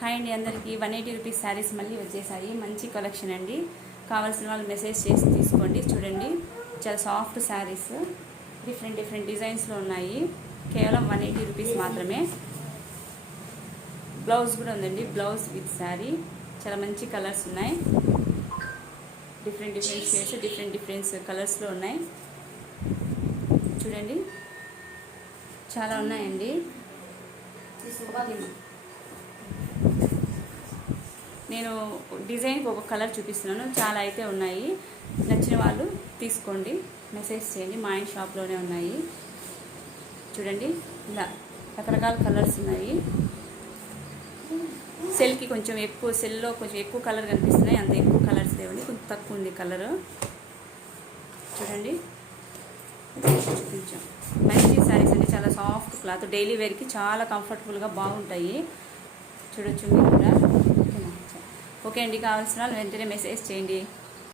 Hi అండి, అందరికీ 180 rupees saris మళ్ళీ వచ్చేసాయి. మంచి కలెక్షన్ అండి. కావాల్సిన వాళ్ళు మెసేజ్ చేసి తీసుకోండి. చూడండి, చాలా సాఫ్ట్ శారీస్, డిఫరెంట్ డిజైన్స్లో ఉన్నాయి. కేవలం 180 రూపీస్ మాత్రమే. బ్లౌజ్ కూడా ఉందండి, బ్లౌజ్ విత్ శారీ. చాలా మంచి కలర్స్ ఉన్నాయి. డిఫరెంట్ షేడ్స్, డిఫరెంట్ కలర్స్లో ఉన్నాయి. చూడండి, చాలా ఉన్నాయండి. నేను డిజైన్కి ఒక కలర్ చూపిస్తున్నాను, చాలా అయితే ఉన్నాయి. నచ్చిన వాళ్ళు తీసుకోండి, మెసేజ్ చేయండి. మా ఆయన షాప్లోనే ఉన్నాయి. చూడండి, ఇలా రకరకాల కలర్స్ ఉన్నాయి. సెల్కి కొంచెం ఎక్కువ, సెల్లో కొంచెం ఎక్కువ కలర్ కనిపిస్తున్నాయి. అంత ఎక్కువ కలర్స్ లేవండి, కొంచెం తక్కువ ఉంది కలరు. చూడండి, చూపించాం. మంచి శారీస్ అండి, చాలా సాఫ్ట్ క్లాత్, డైలీ వేర్కి చాలా కంఫర్టబుల్గా బాగుంటాయి. చూడొచ్చు మీరు కూడా. ఓకే అండి, కావాల్సిన వాళ్ళు వెంటనే మెసేజ్ చేయండి.